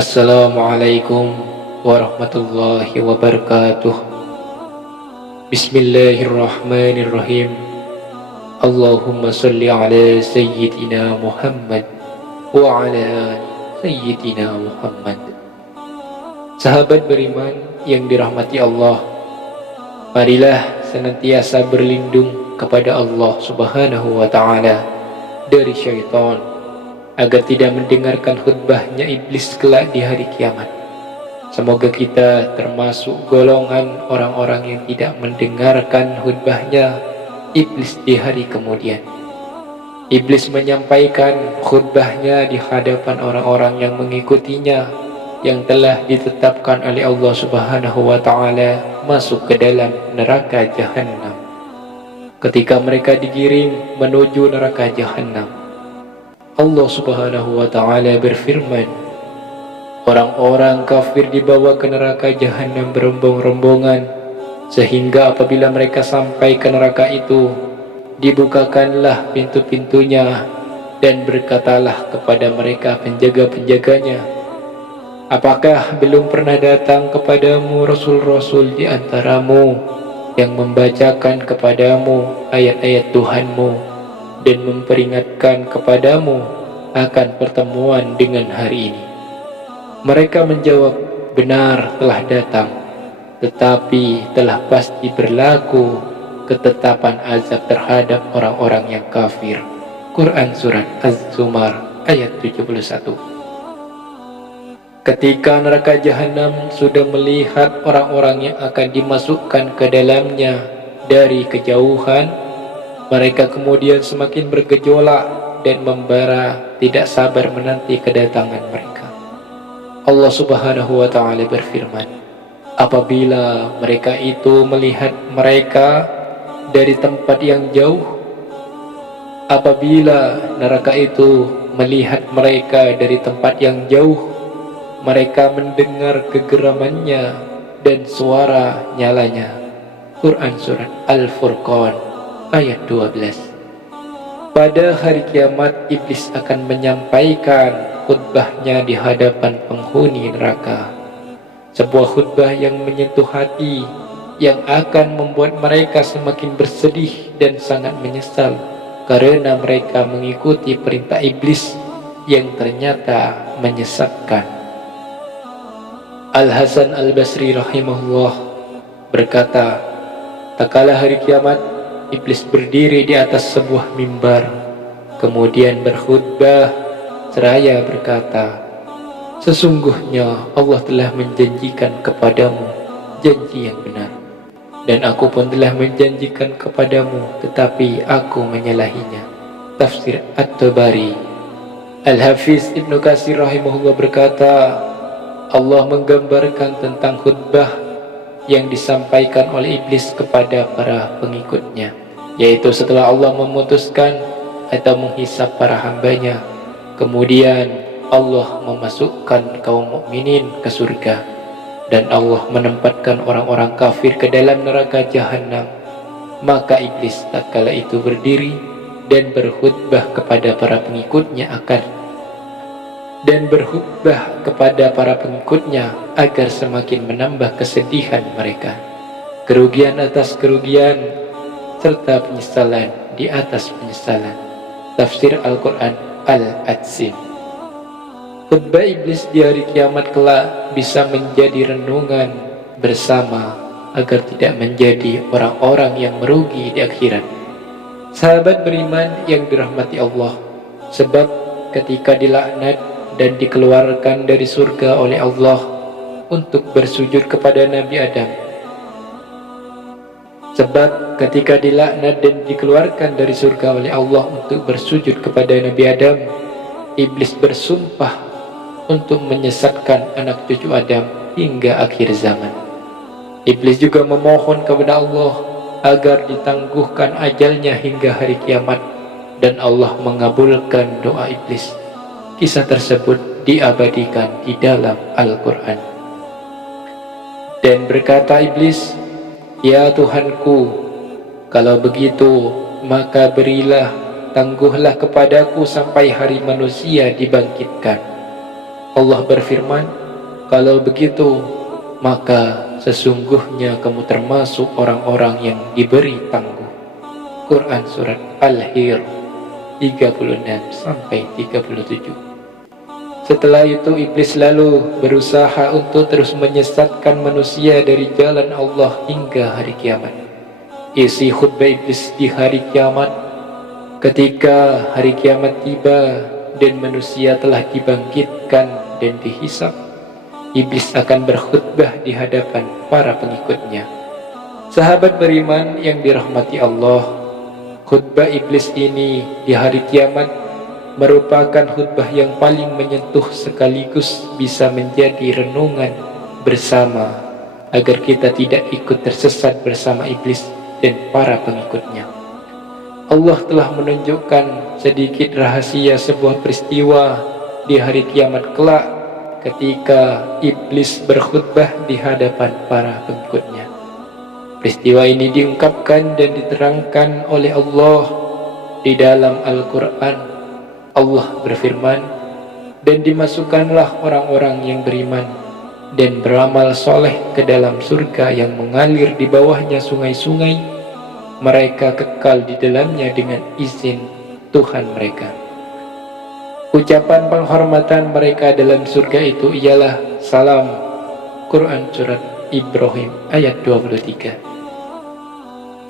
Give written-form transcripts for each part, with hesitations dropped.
Assalamualaikum warahmatullahi wabarakatuh. Bismillahirrahmanirrahim. Allahumma salli ala Sayyidina Muhammad wa ala ali Sayyidina Muhammad. Sahabat beriman yang dirahmati Allah, marilah senantiasa berlindung kepada Allah Subhanahu wa ta'ala dari syaitan, agar tidak mendengarkan khutbahnya iblis kelak di hari kiamat. Semoga kita termasuk golongan orang-orang yang tidak mendengarkan khutbahnya iblis di hari kemudian. Iblis menyampaikan khutbahnya di hadapan orang-orang yang mengikutinya, yang telah ditetapkan oleh Allah Subhanahu wa ta'ala masuk ke dalam neraka Jahannam. Ketika mereka digiring menuju neraka Jahannam, Allah Subhanahu wa ta'ala berfirman, orang-orang kafir dibawa ke neraka Jahannam berombong-rombongan, sehingga apabila mereka sampai ke neraka itu, dibukakanlah pintu-pintunya, dan berkatalah kepada mereka penjaga-penjaganya, apakah belum pernah datang kepadamu rasul-rasul di antaramu yang membacakan kepadamu ayat-ayat Tuhanmu dan memperingatkan kepadamu akan pertemuan dengan hari ini? Mereka menjawab, benar, telah datang, tetapi telah pasti berlaku ketetapan azab terhadap orang-orang yang kafir. Quran Surat Az-Zumar ayat 71. Ketika neraka Jahannam sudah melihat orang-orang yang akan dimasukkan ke dalamnya dari kejauhan, mereka kemudian semakin bergejolak dan membara, tidak sabar menanti kedatangan mereka. Allah Subhanahu wa ta'ala berfirman, apabila mereka itu melihat mereka dari tempat yang jauh, apabila neraka itu melihat mereka dari tempat yang jauh, mereka mendengar kegeramannya dan suara nyalanya. Quran Surat Al-Furqan ayat 12. Pada hari kiamat, iblis akan menyampaikan khutbahnya di hadapan penghuni neraka. Sebuah khutbah yang menyentuh hati, yang akan membuat mereka semakin bersedih dan sangat menyesal karena mereka mengikuti perintah iblis yang ternyata menyesatkan. Al-Hasan Al-Basri rahimahullah berkata, tak kala hari kiamat, iblis berdiri di atas sebuah mimbar, kemudian berkhutbah seraya berkata, sesungguhnya Allah telah menjanjikan kepadamu janji yang benar, dan aku pun telah menjanjikan kepadamu, tetapi aku menyalahinya. Tafsir At-Tabari. Al-Hafiz Ibnu Katsir rahimahullah berkata, Allah menggambarkan tentang khutbah yang disampaikan oleh iblis kepada para pengikutnya, yaitu setelah Allah memutuskan atau menghisap para hambanya, kemudian Allah memasukkan kaum mukminin ke surga, dan Allah menempatkan orang-orang kafir ke dalam neraka Jahannam. Maka iblis tak kala itu berdiri dan berkhutbah kepada para pengikutnya agar semakin menambah kesedihan mereka, kerugian atas kerugian, serta penyesalan di atas penyesalan. Tafsir Al-Quran Al-Adzim. Khutbah iblis di hari kiamat kelak bisa menjadi renungan bersama agar tidak menjadi orang-orang yang merugi di akhirat. Sahabat beriman yang dirahmati Allah, sebab ketika dilaknat dan dikeluarkan dari surga oleh Allah untuk bersujud kepada Nabi Adam, sebab ketika dilaknat dan dikeluarkan dari surga oleh Allah untuk bersujud kepada Nabi Adam, iblis bersumpah untuk menyesatkan anak cucu Adam hingga akhir zaman. Iblis juga memohon kepada Allah agar ditangguhkan ajalnya hingga hari kiamat, dan Allah mengabulkan doa iblis. Kisah tersebut diabadikan di dalam Al-Quran. Dan berkata iblis, ya Tuhanku, kalau begitu maka berilah, tangguhlah kepadaku sampai hari manusia dibangkitkan. Allah berfirman, "Kalau begitu, maka sesungguhnya kamu termasuk orang-orang yang diberi tangguh." Quran Surat Al-Hir 36-37. Setelah itu iblis lalu berusaha untuk terus menyesatkan manusia dari jalan Allah hingga hari kiamat. Isi khutbah iblis di hari kiamat: ketika hari kiamat tiba dan manusia telah dibangkitkan dan dihisab, iblis akan berkhutbah di hadapan para pengikutnya. Sahabat beriman yang dirahmati Allah, khutbah iblis ini di hari kiamat merupakan khutbah yang paling menyentuh sekaligus bisa menjadi renungan bersama agar kita tidak ikut tersesat bersama iblis dan para pengikutnya. Allah telah menunjukkan sedikit rahasia sebuah peristiwa di hari kiamat kelak ketika iblis berkhutbah di hadapan para pengikutnya. Peristiwa ini diungkapkan dan diterangkan oleh Allah di dalam Al-Quran. Allah berfirman, "Dan dimasukkanlah orang-orang yang beriman dan beramal soleh ke dalam surga yang mengalir di bawahnya sungai-sungai. Mereka kekal di dalamnya dengan izin Tuhan mereka." Ucapan penghormatan mereka dalam surga itu ialah salam. Quran Surat Ibrahim ayat 23.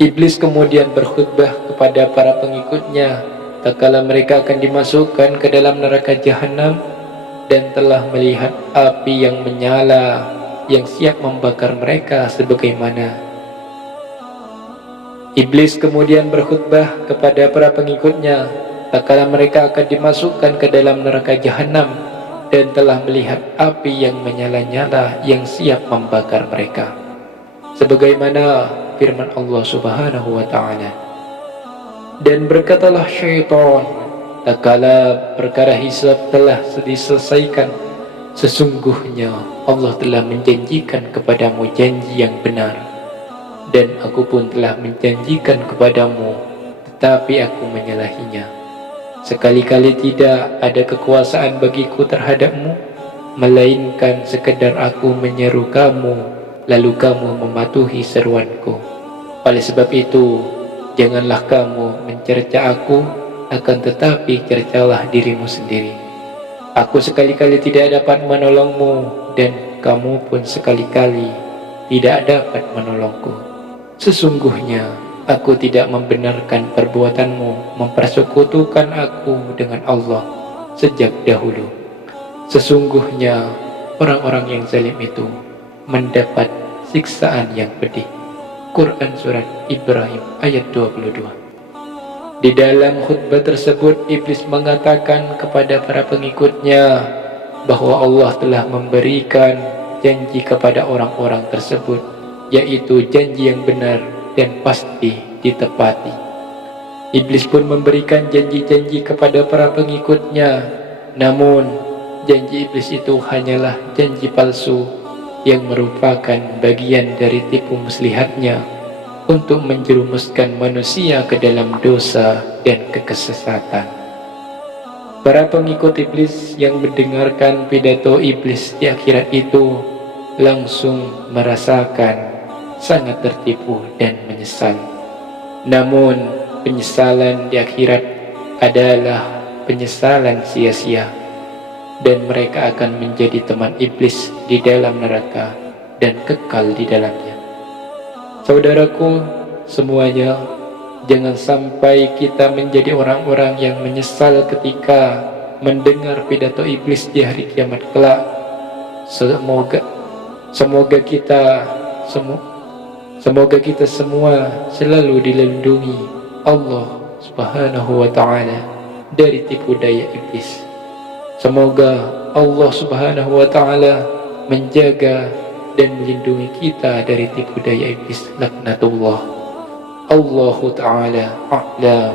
Iblis kemudian berkhutbah kepada para pengikutnya tatkala mereka akan dimasukkan ke dalam neraka jahanam dan telah melihat api yang menyala yang siap membakar mereka sebagaimana. Iblis kemudian berkhutbah kepada para pengikutnya tatkala mereka akan dimasukkan ke dalam neraka jahanam dan telah melihat api yang menyala-nyala yang siap membakar mereka, sebagaimana firman Allah Subhanahu wa ta'ala. Dan berkatalah syaitan tatkala perkara hisab telah diselesaikan, "Sesungguhnya Allah telah menjanjikan kepadamu janji yang benar, dan aku pun telah menjanjikan kepadamu, tetapi aku menyalahinya. Sekali-kali tidak ada kekuasaan bagiku terhadapmu, melainkan sekedar aku menyeru kamu, lalu kamu mematuhi seruanku. Oleh sebab itu, janganlah kamu mencerca aku, akan tetapi cercalah dirimu sendiri. Aku sekali-kali tidak dapat menolongmu, dan kamu pun sekali-kali tidak dapat menolongku. Sesungguhnya aku tidak membenarkan perbuatanmu mempersekutukan aku dengan Allah sejak dahulu. Sesungguhnya orang-orang yang zalim itu mendapat siksaan yang pedih." Quran Surat Ibrahim ayat 22. Di dalam khutbah tersebut, iblis mengatakan kepada para pengikutnya bahwa Allah telah memberikan janji kepada orang-orang tersebut, yaitu janji yang benar dan pasti ditepati. Iblis pun memberikan janji-janji kepada para pengikutnya, namun janji iblis itu hanyalah janji palsu yang merupakan bagian dari tipu muslihatnya untuk menjerumuskan manusia ke dalam dosa dan kekesesatan. Para pengikut iblis yang mendengarkan pidato iblis di akhirat itu langsung merasakan sangat tertipu dan menyesal. Namun penyesalan di akhirat adalah penyesalan sia-sia, dan mereka akan menjadi teman iblis di dalam neraka dan kekal di dalamnya. Saudaraku semuanya, jangan sampai kita menjadi orang-orang yang menyesal ketika mendengar pidato iblis di hari kiamat kelak. Semoga kita semua selalu dilindungi Allah Subhanahu wa ta'ala dari tipu daya iblis. Semoga Allah Subhanahu wa ta'ala menjaga dan melindungi kita dari tipu daya iblis laknatullah. Allahu ta'ala a'lam.